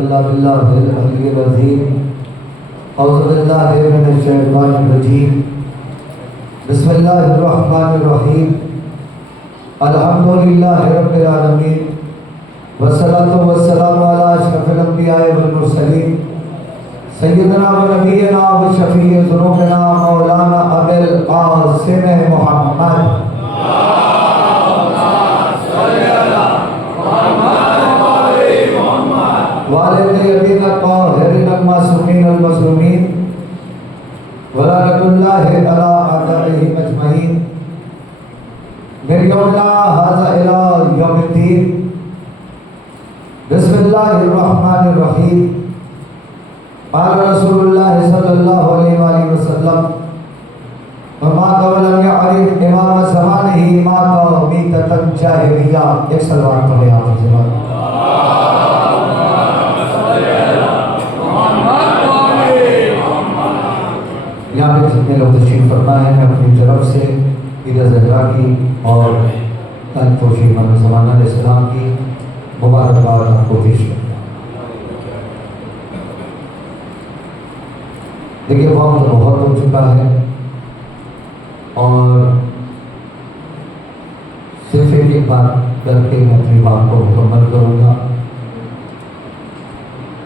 इल्ला बिल्लाहिल अलिय्यिल अज़ीम। औज़ु बिल्लाहि मिनश शैतानिर रजीम। बिस्मिल्लाहिर रहमानिर रहीम। अल्हम्दुलिल्लाहि रब्बिल आलमीन वस्सलातु वस्सलामु अला अशरफिल अंबिया'i वल मुरसलीन सय्यिदना व नबियना व शफी'i ज़ुनूबिना मौलाना अबुल क़ासिम मुहम्मद वालिद ताहिरीन मासूमीन मज़लूमीन वलानतुल्लाहि अला अअदाइहि अजमईन मिन यौमिना हाज़ा इला यौमिद्दीन। बिस्मिल्लाहिर रहमानिर रहीम। क़ाल रसूलुल्लाह सल्लल्लाहु अलैहि वसल्लम वमा क़वलन यअरिफ इमाम ज़मानिही मा मीततन जाहिलिया। एक सलवात पढ़े आप ज़माना यहाँ पे जितने लोग तशरीफ़ फरमा है, मैं अपनी तरफ से ईद ज़हरा की और तोशीफ़ ज़माना अलैहिस्सलाम की मुबारकबाद आपको पेश करता हूँ। देखिए वक्त बहुत हो चुका है और सिर्फ एक बात करके मैं अपनी बात को मुकम्मल करूँगा।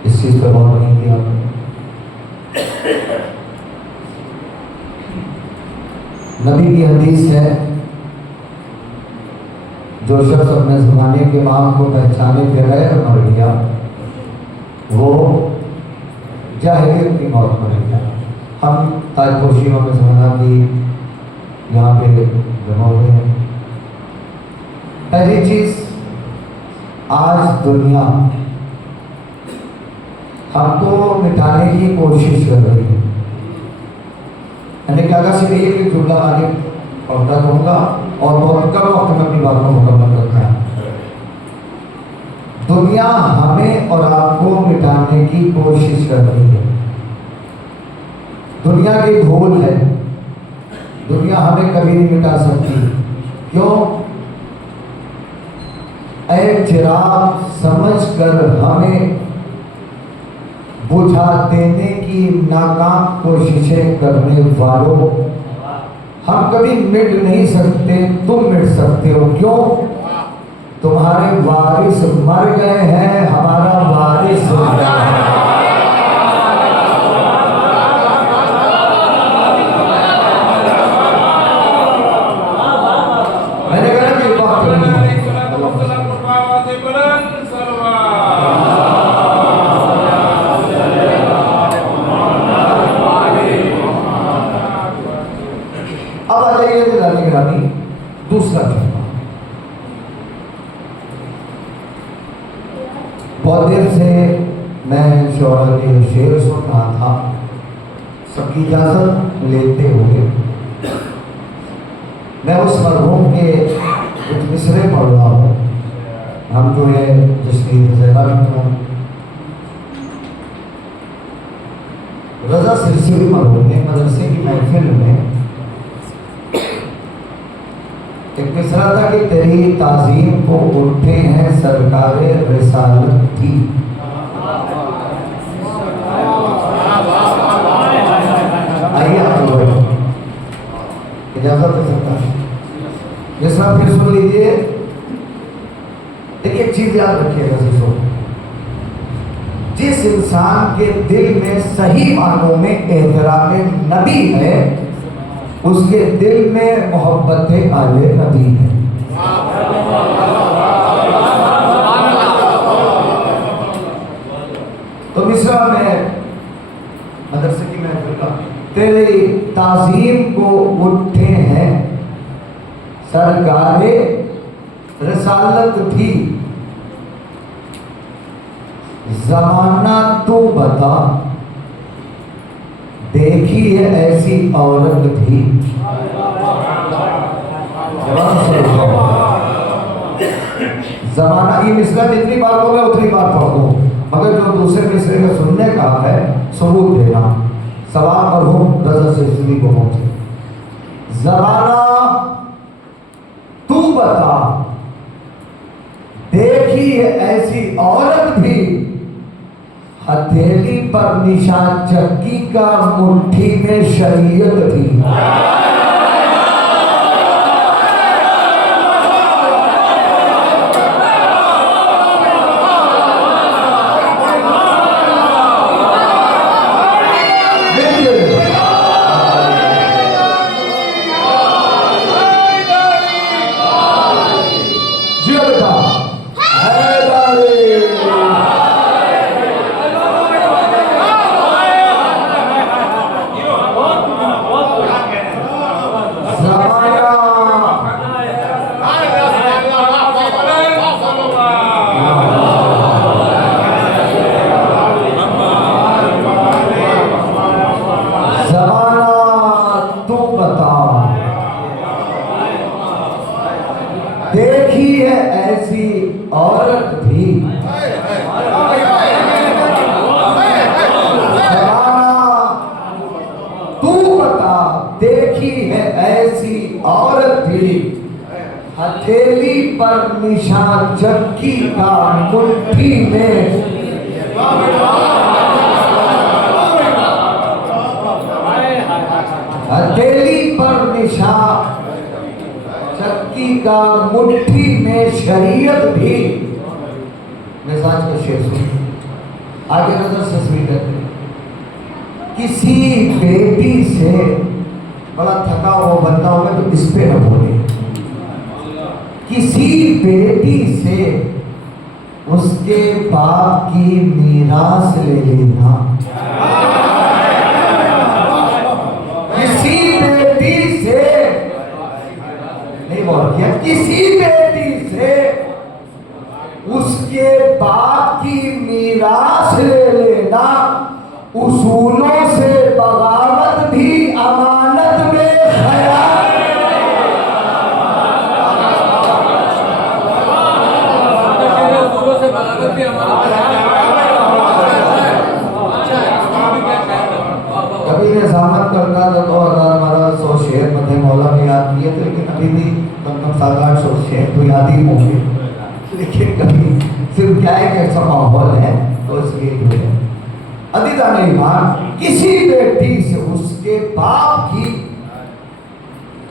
इस चीज़ पर गौर नहीं किया आपने। नबी की हदीस है, जो शख्स अपने ज़माने के इमाम को पहचाने के बगैर मर गया वो जाहिलियत की मौत मर गया। हम ताजपोशी में ज़माना की यहाँ पे जमा हुए हैं। पहली चीज़, आज दुनिया हमको मिटाने की कोशिश कर रही है। मैंने क्या कहा, सिर्फ एक जुमला आगे पढ़ता रहूँगा और बहुत कम वक्त में अपनी बात को मुकम्मल करना है। दुनिया हमें और आपको मिटाने की कोशिश कर रही है। दुनिया की भूल है, दुनिया हमें कभी नहीं मिटा सकती। क्यों? ऐ चिराग समझकर हमें बुझा देने की नाकाम कोशिशें करने वालों, हम कभी मिट नहीं सकते, तुम मिट सकते हो। क्यों? तुम्हारे वारिस मर गए हैं, हमारा वारिस जिंदा है। मैंने कहा कि वक्त नहीं है। दूसरा जुम्मा, बहुत देर से मैं शौहर के शेर सुन रहा था। सबकी इजाज़त लेते हुए मैं उस मरहूम के कुछ मिसरे पढ़ रहा हूँ। हम जो है जिसकी ज़हरा रज़ा सिलसिली मरहूम ने मदरसे की महफिल में एक मिसरा था कि तेरी ताज़ीम को उठे हैं सरकारे रिसालत थी। आइए आप लोग इजाज़त दे सकता है। मिसरा फिर सुन लीजिए। देखिए एक चीज़ याद रखिएगा दोस्तों, जिस इंसान के दिल में सही मानों में एहतराम नबी है, उसके दिल में मोहब्बत आले नबी है। तो मिसरा में मदरसे की महफिल का, तेरी ताज़ीम को उठे हैं सरकारे रिसालत थी। ज़माना तू बता, देखी है ऐसी औरत भी। ज़माना, ये मिसरा जितनी बार हो मैं उतनी बार पढ़ दूँ, मगर जो दूसरे मिसरे में सुनने का है सबूत देना। सवाल मरहूम रज़ा सिलसिली को पहुंचे। ज़माना तू बता, देखी है ऐसी औरत भी हथेली पर निशान चक्की का, मुट्ठी में शरीयत थी। देखी है ऐसी औरत भी, तू बता, देखी है ऐसी औरत भी, हथेली पर निशान चक्की का, मुट्ठी में हथेली पर निशान चक्की का, मुट्ठी में शरीयत भी। मिजाज का शेर सुन, आगे नजर से सुन करते। किसी बेटी से, बड़ा थका हुआ बंदा होगा तो इस पे न बोले, किसी बेटी से उसके बाप की मीरास ले लेना। किसी बेटी से नहीं बोल किया, किसी बेटी से उसके बाप की मीरास ले लेना, उसूलों से बगावत भी अमानत में खयाल। कभी निजामत करता था तो 1200 शेर मध्य मौला में याद किए थे, लेकिन अभी भी कम 700-800 शेर तो याद ही होंगे। लेकिन कभी सिर्फ क्या है कि ऐसा माहौल है तो इसलिए अदीदा ने ईमान, किसी बेटी से उसके बाप की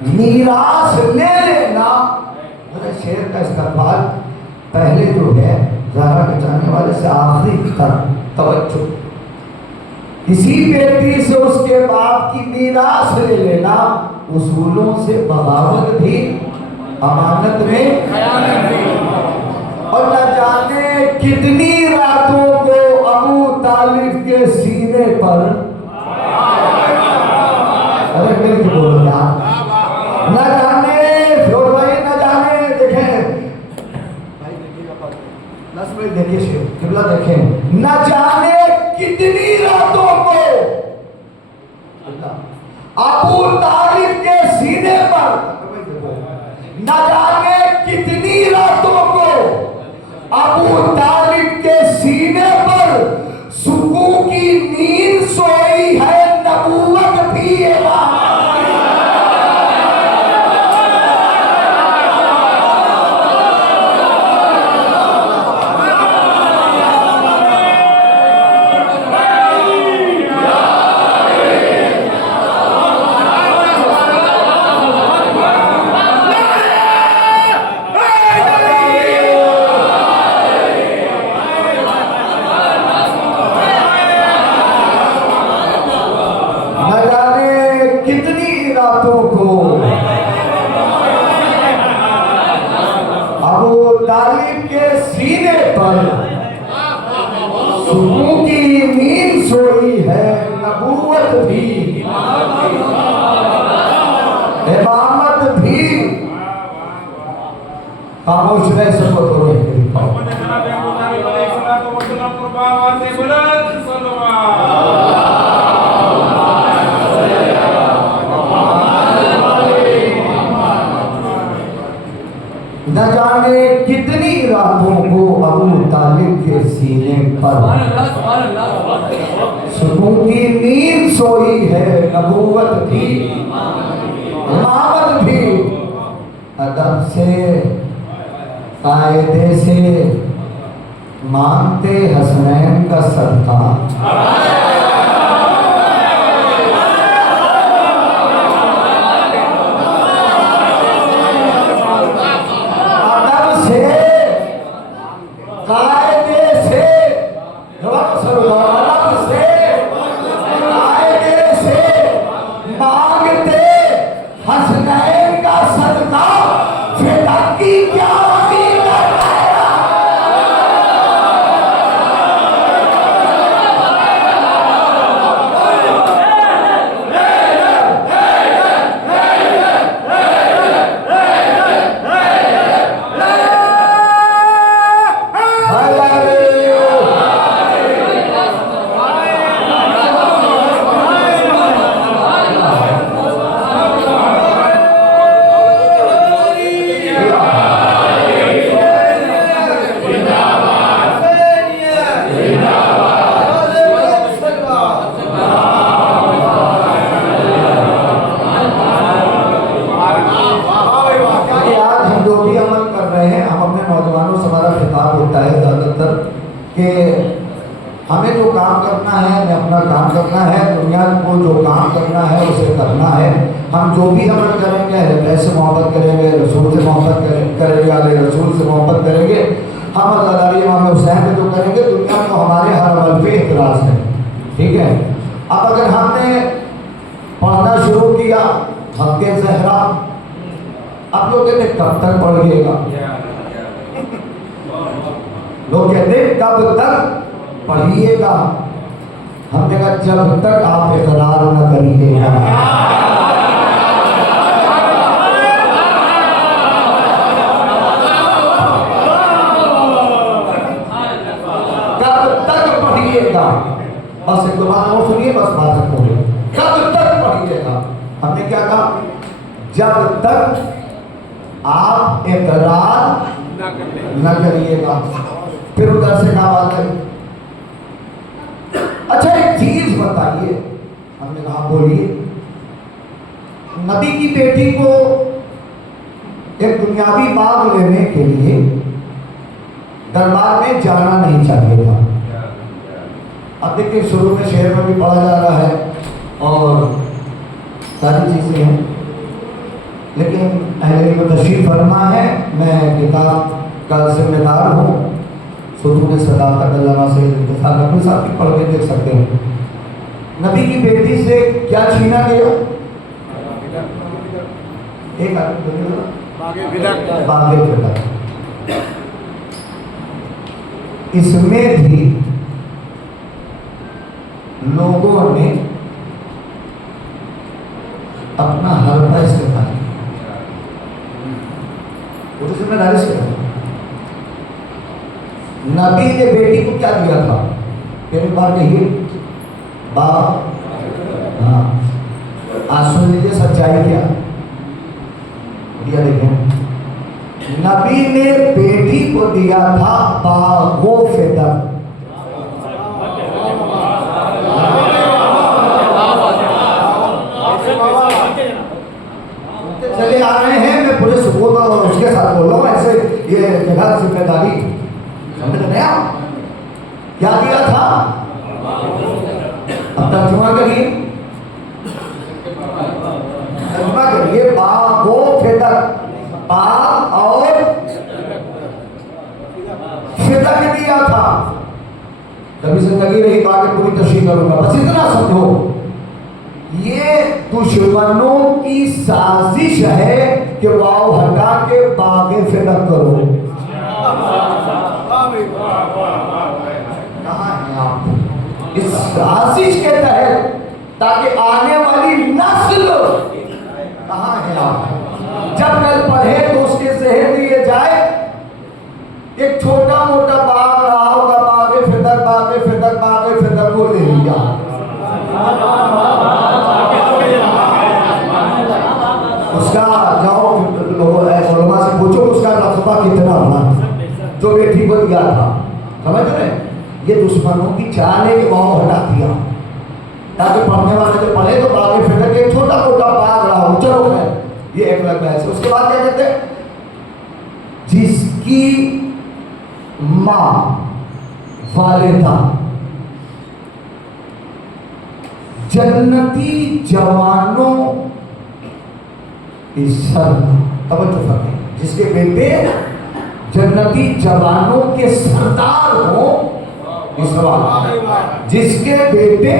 मीरास ले लेना। शेर का इस्तेमाल पहले जो है ज़हरा के जाने वाले से आखिरी तक तवज्जो। किसी बेटी से उसके बाप की मीरास ले लेना, उसूलों से बगावत भी अमानत में खयानत भी। और न जाने कितनी रातों को अबू तालिब के सीने पर, अरे मेरे को बोलो यार, न जाने फिर भाई न जाने, देखें भाई देखिएगा, 10 मिनट देखिए शेर किबला देखें, न जाने कितनी रातों को अबू तालिब के सीने पर, न जाने कितनी रातों को अबू तालिब के सीने पर सुकून की नींद सोई है, नबूवत भी सुकून की नींद सोई है, नबूवत भी इमामत भी। खामोश रह सको तो न जाने कितनी रातों को अबू तालिब के सीने पर सुकून की नींद सोई है, नबूवत भी इमामत भी। अदब से, कायदे से, मांगते हसनैन का सदका। अदब से, कायदे से, अदब से, कायदे से मांगते हसनैन का सदका। फिदा की क्या कि हमें जो काम करना है, हमें अपना काम करना है, दुनिया को जो काम करना है उसे करना है। हम जो भी अमल करेंगे, अल्लाह से मोहब्बत करेंगे, रसूल से मोहब्बत करेंगे, अल्लाह रसूल से मोहब्बत करेंगे। हम अज़ादारी इमाम हुसैन में जो करेंगे, दुनिया को हमारे हर अमल पे इतराज़ है। ठीक है। अब अगर हमने पढ़ना शुरू किया हक़ ज़हरा, अब लोग कहते कब तक पढ़िएगा, लोग कहते कब तक पढ़िएगा। हमने कहा जब तक आप इकरार न करिएगा। कब तक पढ़िएगा, बस एक दो बात और सुनिए, बस बात खत्म हो। कब तक पढ़िएगा, हमने क्या कहा, जब तक आप इकरार न करिएगा। फिर उधर से कहा बात है, अच्छा एक चीज बताइए। हमने कहा बोलिए। नबी की बेटी को एक दुनियावी बाग लेने के लिए दरबार में जाना नहीं चाहिए था। अब देखिए शुरू में शेर में भी पढ़ा जा रहा है और सारी चीजें हैं, लेकिन अहले को तशरीफ फरमा है, मैं किताब का जिम्मेदार हूँ। सुतून सदाकत अल्लामा से इंतज़ार नबी साहब की पढ़ के देख सकते हैं। नबी की बेटी से क्या छीना गया, एक बागे फिदा। इसमें भी लोगों ने अपना हल्का इस्तेमाल किया, वो तो जिम्मेदारी से था। नबी ने बेटी को क्या दिया था, फिर एक बार कहिए बाप। हाँ, आज सुन लीजिए सच्चाई क्या दिया। देखें, नबी ने बेटी को दिया था बागो फिदा। चले आ रहे हैं, मैं पूरे सबूत और उसके साथ बोल रहा हूँ, ऐसे ये जगह जिम्मेदारी समझ नहीं। क्या दिया था, अब तर्जुमा करिए, तर्जुमा करिए। बागो फिदा, बाग और फिदा के दिया था। कभी जिंदगी रही बात पूरी तशरीह करूंगा, बस इतना समझो, ये दुश्मनों की साजिश है कि वाव हटा के बागे फिदा करो। कहाँ हैं आप इस साजिश के तहत, ताकि आने वाली नस्ल, कहाँ हैं आप? जब कल पढ़े तो उसके जहन में ये जाए, एक छोटा मोटा बाग रहा होगा, बागे फिदर बागे फिदर बागे फिदर को ले लिया। उसका जाओ उलमा से पूछो उसका रकबा कितना हुआ जो बेटी को दिया था। समझ रहे, ये दुश्मनों की चाल है कि वहाँ हटा दिया, ताकि पढ़ने वाले जो पढ़े तो बागे फिदर के छोटा मोटा बाग रहा हो। चलो है ये एक अलग बहस है। उसके बाद क्या कहते हैं, जिसकी माँ वालिदा, जन्नती जवानों की सरदार, जिसके बेटे जन्नती जवानों के सरदार हो, जिसके बेटे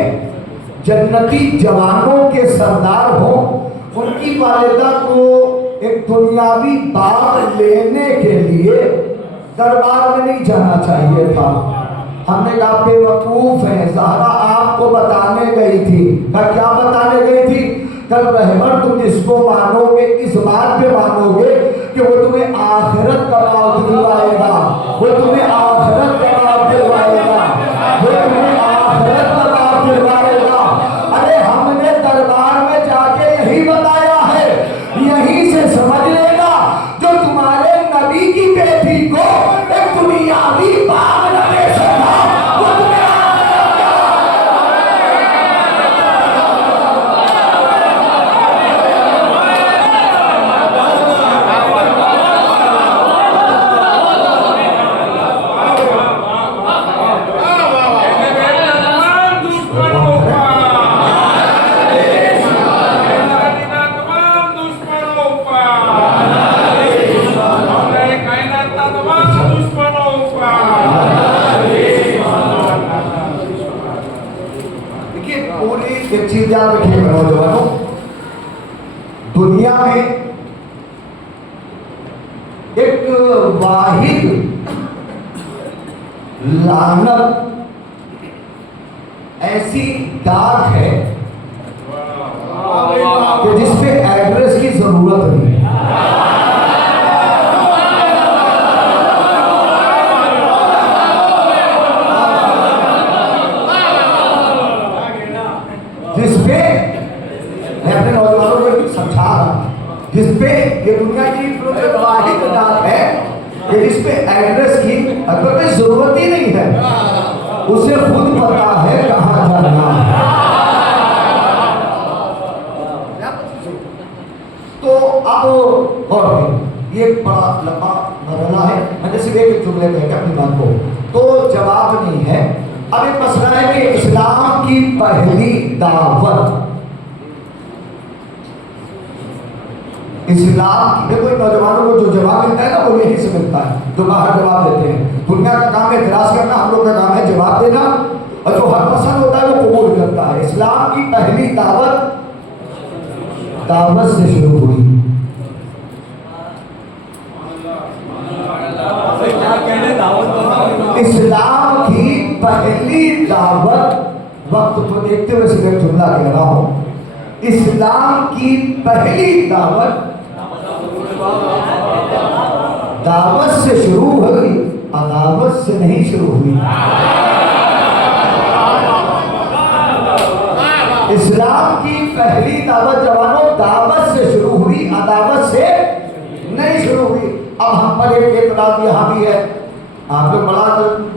जन्नती जवानों के सरदार हो, उनकी वालिदा को एक दुनियावी बाग लेने के लिए दरबार में नहीं जाना चाहिए था। हमने कहा बेवकूफ है, ज़हरा आपको बताने गई थी। क्या बताने गई थी? कल रहमत तुम जिसको मानोगे इस बात पे मानोगे कि वो तुम्हें आखिरत का बाग दिलवाएगा, वो तुम्हें आखिरत का बाग दिलवाएगा, वो तुम्हें आखिरत का बाग दिलवाएगा। अरे हमने दरबार में जाके यही बताया है, यहीं से समझ लेना जो तुम्हारे नबी की बेटी को एक दुनियावी बाग न दे सकता, वो तुम्हें एक चीज याद रखिएगा नौजवानों, दुनिया में एक वाहिद लानत ऐसी दाग है कि जिसपे एड्रेस की जरूरत नहीं है। जिसपे मैं अपने नौजवानों को समझा रहा हूं, जिसपे ये दुनिया की वाहिद दाग है कि जिसपे एड्रेस की अगर कोई जरूरत ही नहीं है, उसे खुद पता है कहां जाना है। तो अब और ये बड़ा लंबा मरहला है, मैंने सिर्फ एक जुमले में कहा अपनी बात को, तो जवाब नहीं है। अब एक मसला है कि इस्लाम की पहली दावत, इस्लाम की, देखो नौजवानों को जो जवाब मिलता है ना वो यही से मिलता है, जो बाहर जवाब देते हैं। दुनिया का काम है इतराज करना, हम लोग का काम है जवाब देना, और जो हर पसंद होता है वो कबूल करता है। इस्लाम की पहली दावत दावत से शुरू हुई। इस्लाम की पहली दावत, वक्त को देखते हुए सिर्फ जुमला कह रहा हूं, इस्लाम की पहली दावत दावत से शुरू हुई, अदावत से नहीं शुरू हुई। इस्लाम की पहली दावत जवानों दावत से शुरू हुई, अदावत से नहीं शुरू हुई। अब हम पर एक एतराज यहाँ भी है, आप लोग बड़ा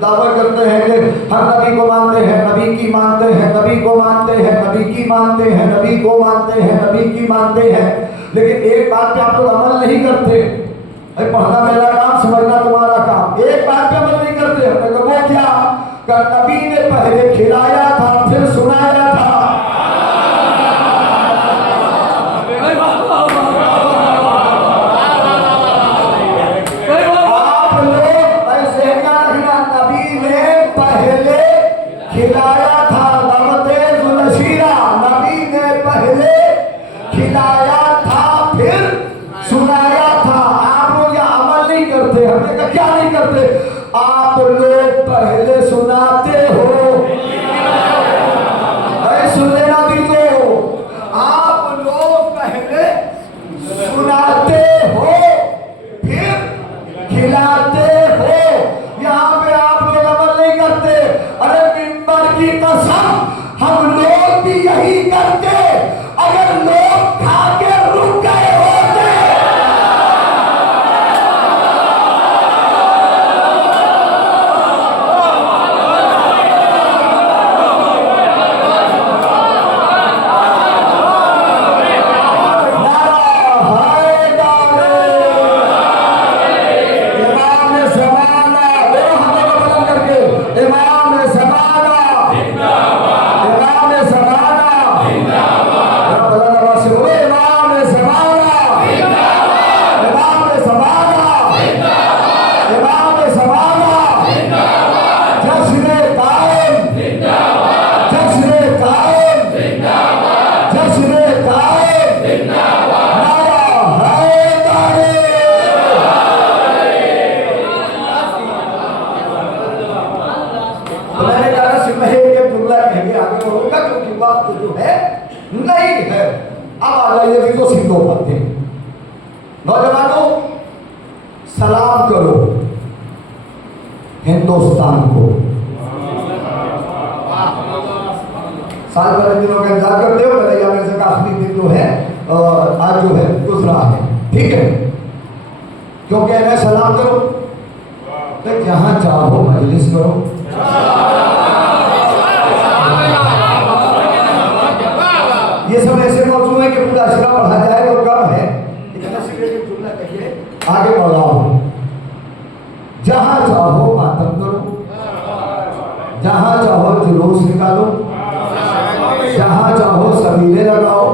दावा करते हैं कि हर नबी को मानते हैं, नबी की मानते हैं, नबी को मानते हैं, नबी की मानते हैं, नबी को मानते हैं, नबी की मानते हैं, लेकिन एक बात पे आप लोग अमल नहीं करते। पढ़ना मेरा काम, समझना तुम्हारा काम। एक बात पे अमल नहीं करते, वो क्या? नबी ने पहले खिलाया था फिर सुनाया था। खिलाया था नबीने पहले खिलाया था फिर सुनाया था। आप लोग यह अमल नहीं करते। हमने कहा क्या नहीं करते? आप लोग पहले सुनाते हो, सुन लेना भी तो, आप लोग पहले सुनाते हो फिर खिलाते हो। यहाँ पे आप लोग अमल नहीं करते। अरे मिंबर की कसम, हम लोग भी यही करते अगर लोग खा के रुक गए होते। इमाम करूंगा क्योंकि वक्त जो है नहीं है। अब आ जाइए भी तो सिद्धों पर थे। नौजवानों, सलाम करो हिंदुस्तान को। साल भर दिनों का इंतजार करते हो, भैया में से काफी दिन जो है आज जो है गुजरा है, ठीक है। क्यों कह रहे हैं सलाम करो? तो जहां चाहो मजलिस करो, ये सब ऐसे मौजूद है कि पूरा अशरा पढ़ा जाए तो कम है, जुमला कहिए आगे बढ़ाओ। जहां चाहो मातम करो, जहां चाहो जुलूस निकालो, जहां चाहो सबीले लगाओ,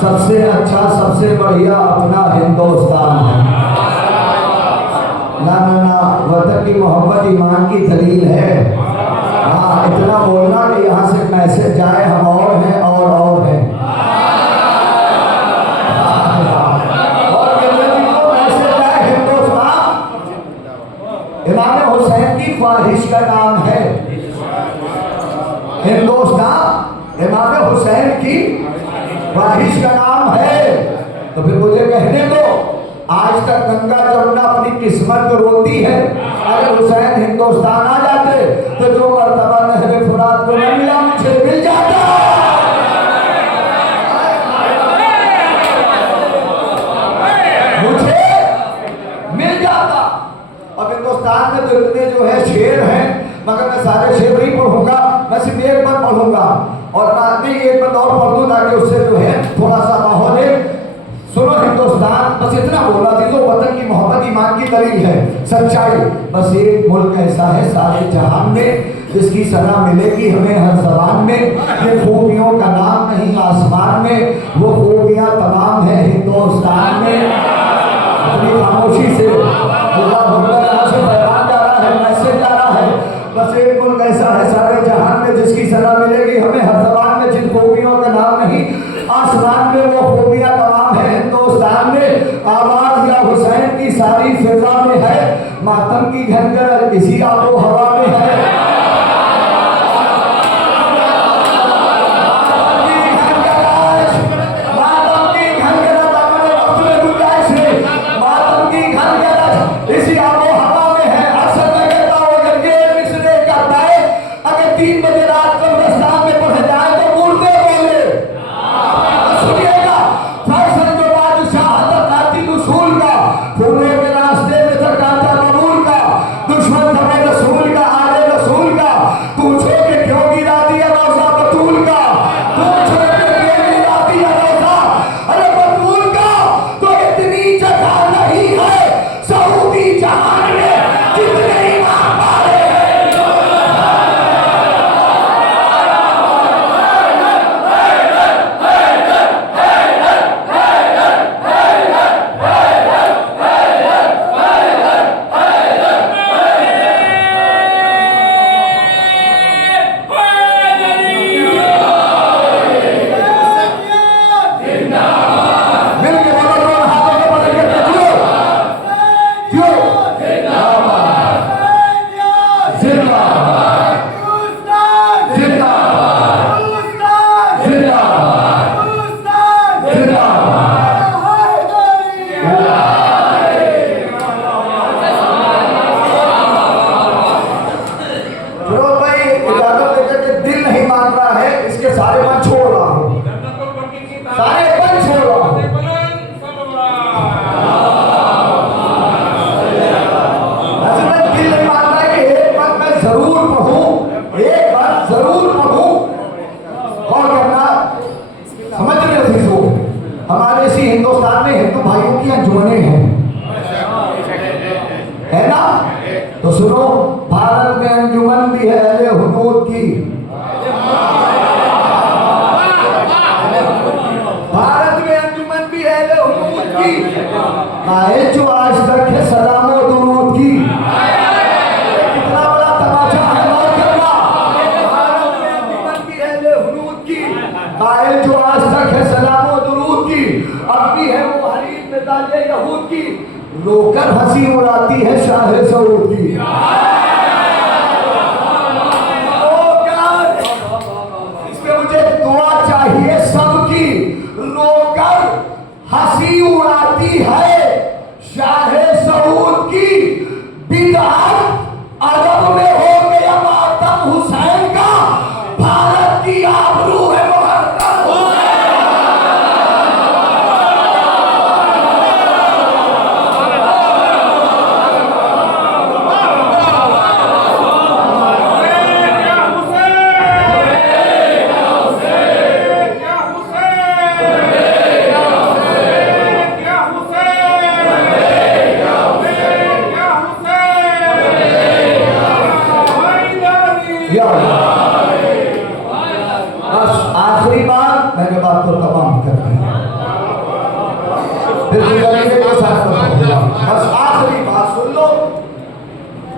सबसे अच्छा सबसे बढ़िया अपना हिंदुस्तान है। ना ना ना, वतन की मोहब्बत ईमान की दलील है। हाँ, इतना बोलना कि यहाँ से मैसेज जाए हम और हैं और हैं। और मैसेज जाए हिंदुस्तान। इमाम हुसैन की ख्वाहिश का नाम है हिंदुस्तान। इमाम हुसैन की ख्वाहिश का नाम है। तो फिर मुझे कहने दो, आज तक गंगा जमुना अपनी किस्मत को रोती है। अगर हुसैन हिंदुस्तान आ जाते तो जो मर्तबा नहरे फुरात को न मिला मुझे मिल जाता। मुझे मिल जाता। अब हिंदुस्तान में तो इतने जो है शेर हैं, मगर मैं सारे शेर नहीं पढ़ूंगा, मैं सिर्फ एक बार पढ़ूंगा। और मैं एक बार और पढ़ दूं ताकि उससे जो है थोड़ा सा माहौल है। सुनो हिंदुस्तान, बस इतना बोला थी तो वतन की मोहब्बत ईमान की दलील है, सच्चाई। बस एक मुल्क ऐसा है सारे जहान में जिसकी सलाह मिलेगी हमें हर जबान में। ये खूबियों का नाम नहीं आसमान में, वो खूबियां तमाम है हिंदुस्तान में। अपनी खामोशी से अल्लाह भगवान यहाँ से पैगाम जा रहा है, मैसेज जा रहा है। बस एक मुल्क ऐसा है सारे जहान में जिसकी सलाह मिलेगी हमें हर जबान में, जिन खूबियों का नाम नहीं आसमान में, वो खूबियां तमाम है हिंदुस्तान में। आवाज या हुसैन की सारी फिजा में है, मातम की घनगर इसी आबो हवा में है। जो आज तक है सलाम और दुरूद की। कितना बड़ा तमाचा है और करना जो आज तक है सलाम और दुरूद की, अब भी है वो हरीफ मिजाजे यहूद की, रोकर हंसी उड़ाती है शाह सऊद की। आखिरी बात, मैंने बात तो तमाम कर दी, बस आखिरी बात सुन लो।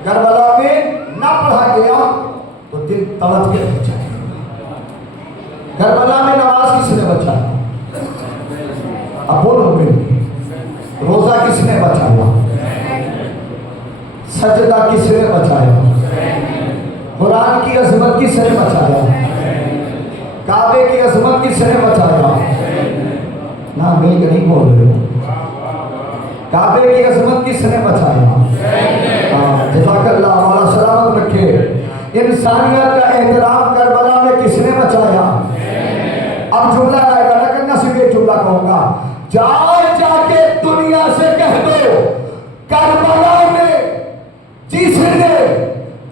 करबला में ना पढ़ा गया तो दिल तड़प के रह जाएगा। करबला में नमाज किसने बचाया? अब बोलो मेरे, रोजा किसने बचाया? सजदा किसने बचाया? कुरान की अजमत किसने बचाया? काबे की अजमत किसने बचाया? ना मिल नहीं बोल रहे हो। काबे की अजमत किसने बचाया? जज़ाकल्लाह, मौला सलामत रखे। इंसानियत का एहतराम करबला में किसने बचाया? अब जुमला आएगा ना, करना सीधे जुमला कहूंगा। जाके दुनिया से कह दो, करबला में जिसने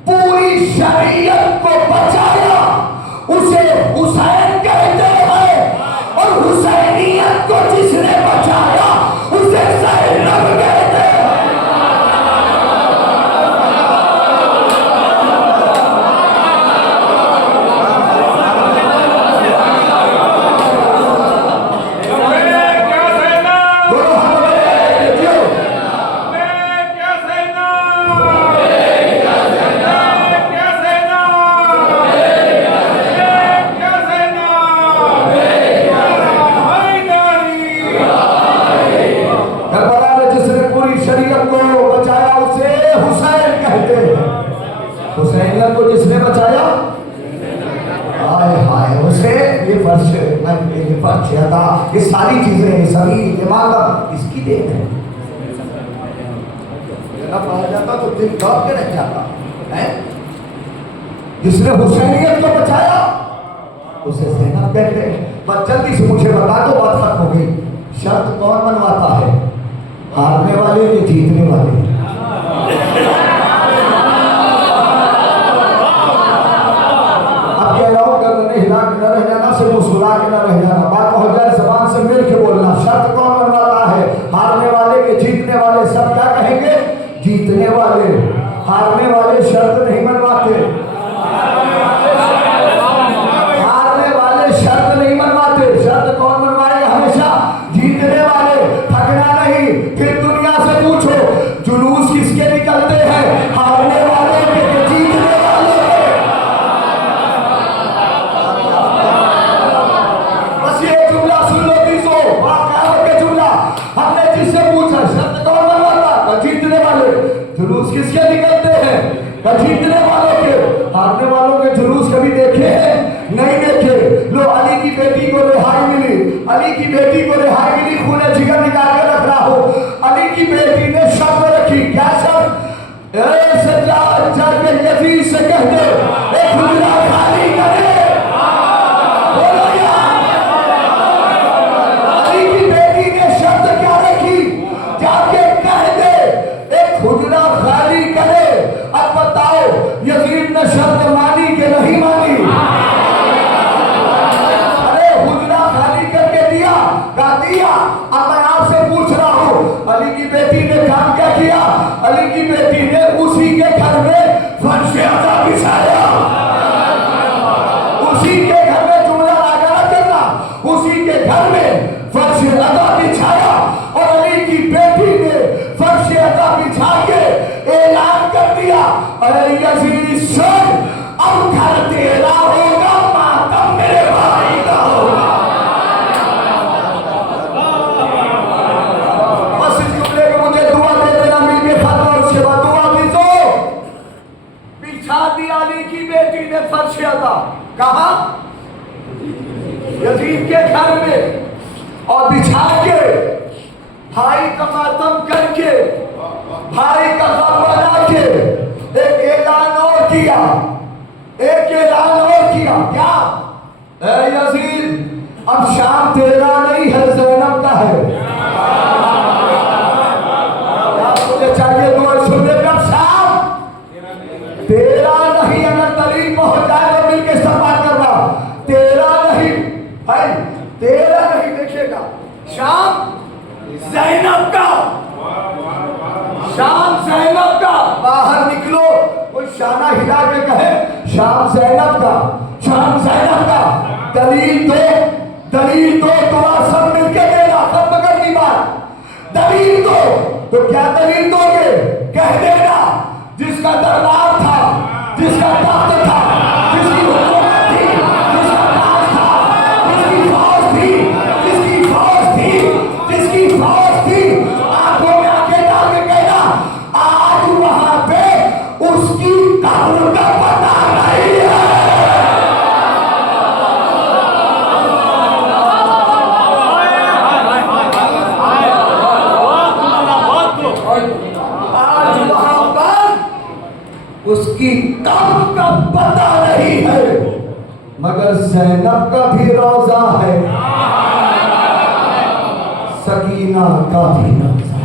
पूरी शरीयत को बचाया उसे हुसैन कहते हैं, और हुसैनियत को जिसने बचाया उसे ज़ैनब कहते हैं। हुसैनियत को जिसने बचाया, हाय हाय, उसे ये फर्श, ये फर्श अदा, ये सारी चीजें, सभी इमादत इसकी देन है। ना पढ़ा जाता तो दिल दौड़ के रह जाता है। जिसने हुसैनियत को बचाया उसे ज़ैनब कहते हैं। बस जल्दी से मुझे बता दो, बात खत्म हो गई। शर्त कौन मनवाता है? हारने वाले कि जीतने वाले? न रह जाना, से मुस्कुरा के न रह जाना, बात पहुंच जाए जबान से मिल के बोलना। शर्त कौन बनवाता है? हारने वाले के जीतने वाले? सब क्या कहेंगे? जीतने वाले। हारने वाले शर्त नहीं बनवाते, हारने वाले शर्त नहीं बनवाते। शर्त कौन बनवाएगा? हमेशा जीतने वाले। थकना नहीं। फिर दुनिया से पूछो जुलूस किसके निकलते हैं? हारने वाले के, जीतने वाले के। हमने जिससे पूछा शर्त कौन बनवाता? जीतने वाले। जुलूस किसके निकलते हैं? जीतने वालों के। हारने वालों के जुलूस कभी देखे हैं? नहीं देखे। लो, अली की बेटी को रिहाई मिली, अली की बेटी को रिहाई मिली, खूने जिगर निकाल के रख रहा हो। अली की बेटी ने शर्त रखी, क्या शर्त? सज्जाद जाके यजीद से कह दे एक हुजरा खाली करे। जाके कह दे एक हुजरा खाली करे। अब बताओ यजीद ने शर्त मानी कि नहीं मानी? अरे हुजरा खाली करके दिया, का दिया। अब मैं आपसे पूछ रहा हूँ, अली की बेटी ने काम क्या किया? अली की बेटी ने उसी के घर में फर्श अज़ा बिछाया, उसी के घर में, जुमला आगाह करना, उसी के घर में फर्श अज़ा बिछाया। और अली की बेटी ने फर्श अज़ा बिछा के ऐलान कर दिया, अरे यजीद सुन, अब घर तेरा होगा, मातम मेरे भाई का होगा। बस इस जुमले को मुझे दुआ दे देना, मिल के खत्म। और उसके बाद दुआ भी तो बिछा दिया अली की बेटी ने फर्श अज़ा। कहा? यजीद के घर में। और बिछा के भाई का मातम करके, भाई का गम बना के एक ऐलान और किया, एक ऐलान और किया। क्या? ए यजीद, अब शाम तेरा नहीं है, ज़ैनब का है। क्या मुझे चाहिए? दुआ सुनने का। शाम तेरा नहीं, अगर दलील पहुंच जाए तो मिलकर इस्तेमाल करना। तेरा नहीं भाई, तेरा नहीं। देखिएगा, शाम ज़ैनब का, शाम ज़ैनब का। बाहर निकलो, कोई शाना हिला के कहे शाम ज़ैनब का, शाम ज़ैनब का। दलील दो तुम्हारा सब मिलके देना, खत्म करनी बात। दलील दो तो क्या दलील दोगे? कह देना जिसका दरबार था, जिसका तख्त था, जिसकी हुकूमत थी, जिसका ताज था, जिसकी फौज थी, जिसकी फौज थी, जिसकी फौज थी, आंखों में आंखें डाल के कहना आज वहां पे उसकी कब्र का पता नहीं है। उसकी कब्र का पता नहीं है, मगर ज़ैनब का भी रोजा है, सकीना का भी रोजा।